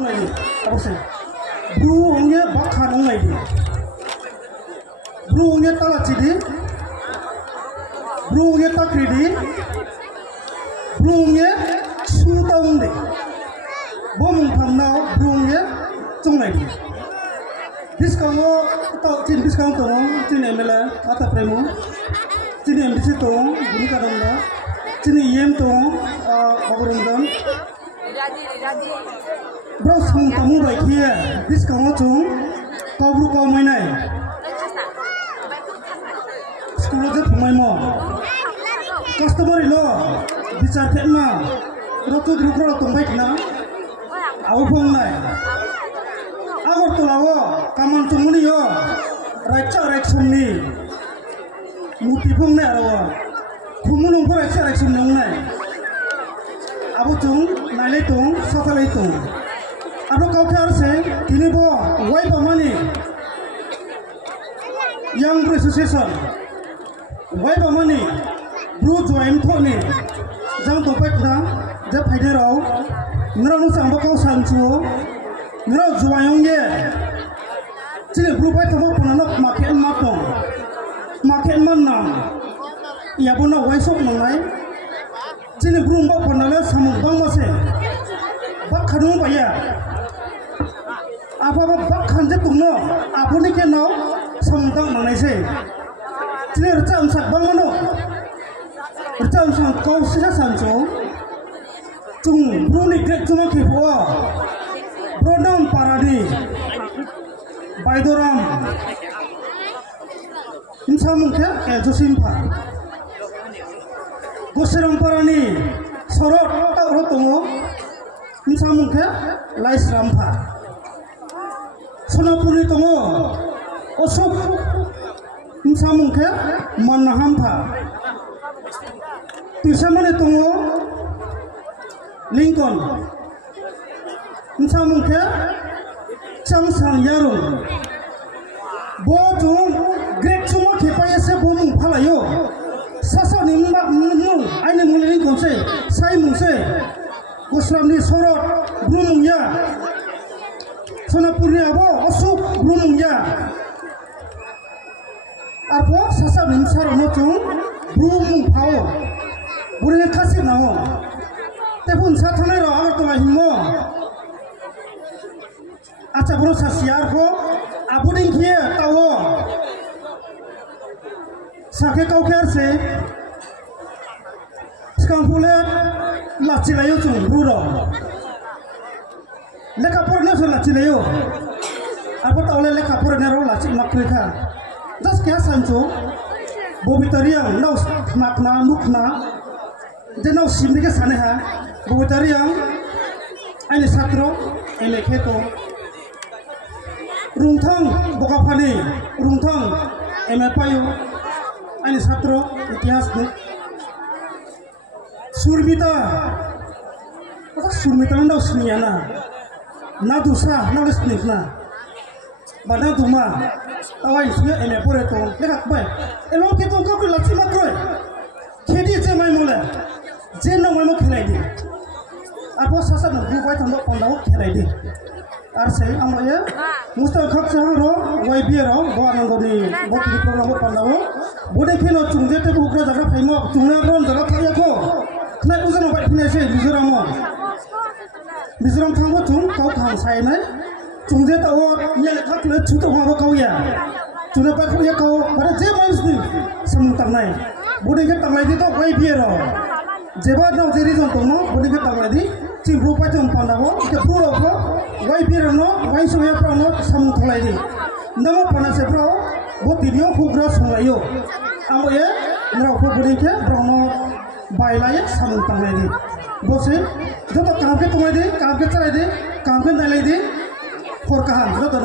lagi apa sih bruungnya bakar lagi bruungnya tala cidi bruungnya takridi bruungnya sutang deh bom panau bruungnya cung lagi diskon tau cin diskon tuh cin emela atau premu cin MDC tuh ini kadang dah cin IM tuh bagurungan bro sung tamu baik dia diskon cung kau buru kau main naik sekolah je pemain mau customer ilo bicara tema rotu dirukro tumbai kena aku pun naik aku tu lawo kaman cumuni yo raja sumni muti pun naik lawo kumunung pun raja sumni naik aku cung naik tung satalai tung aku kau kar se ini bo wai pamani yang association wai pamani bro join thok ni jang to pek na je phaide rau ngra nu sang ba kau sanchu ngra joyong ye chile bro pai thamo pananok market man na ya bona wai sok nangai chile bro ba panale samung bang mase bak khanu ba ya apa bak khanje tungno apuni ke no samdang nangai se chile rcham sak bang mano rcham sang kau sisa sancho chung bro ni grek chuma ke bo brodam paradi baidoram insamung ke eljosim pa goserang parani sorot ta rotongo insamung ke lais rampa sonapuri tongo osok insamung ke manahampa tuisamane tongo Lincoln insamung ke changsang yarung bo chung grek chuma ke payase bomung phalayo sasa nimba mung aine mung Lincoln se sai mung se gosramni sorot brumung ya sonapuri abo osuk brumung ya arpo sasa nim sarono chung brumung phao burine khasi nao tepun sathane ro agar to himo acha bro sasiar ko abuding khie tawo sake kau kher se skang pule lachilayo chung bro leka porne so lachilayo apo tawle leka porne ro lachi makrika das kya sancho bobitariang nau nakna nukna denau simni ke sane ha bobitariang aini satro ene kheto rungthang bokapani rungthang eme payo aini satro इतिहास de surmita ndau sniana na dusa na lesnikna bana duma awai sne ene pore to lekak bai elong ke to ko lachi makroi khedi je mai mole je no mai mo khelai di apo sasa no bu bai thando pondao khelai di ar se amaya musta khak sa ro wai bi ro bo anango ni bo ti program bo pondao bode khelo chungje te bu gra jaga phaimo chungna ron jaga thaya ko khna uzano bai khne se mizoram thangbo chung kau thang sai nai chungje ta o ye khak le chu to ha bo kau ya chuna pa ko ya kau bare je mai sni samung tang nai bode ke tang lai di to wai bi ro jeba no jeri jon to no bode ke tang lai di chim ru pa chom pandabo ke puro ko wai bi ro no wai so ya pro no samung thang lai di namo pana se pro bo video khubra sungayo amo ye nra ko bode ke bro no bai lai samung tang lai di bose joto काम के तुम्हें दे काम के चलाए दे काम के नहीं दे और कहाँ जो तो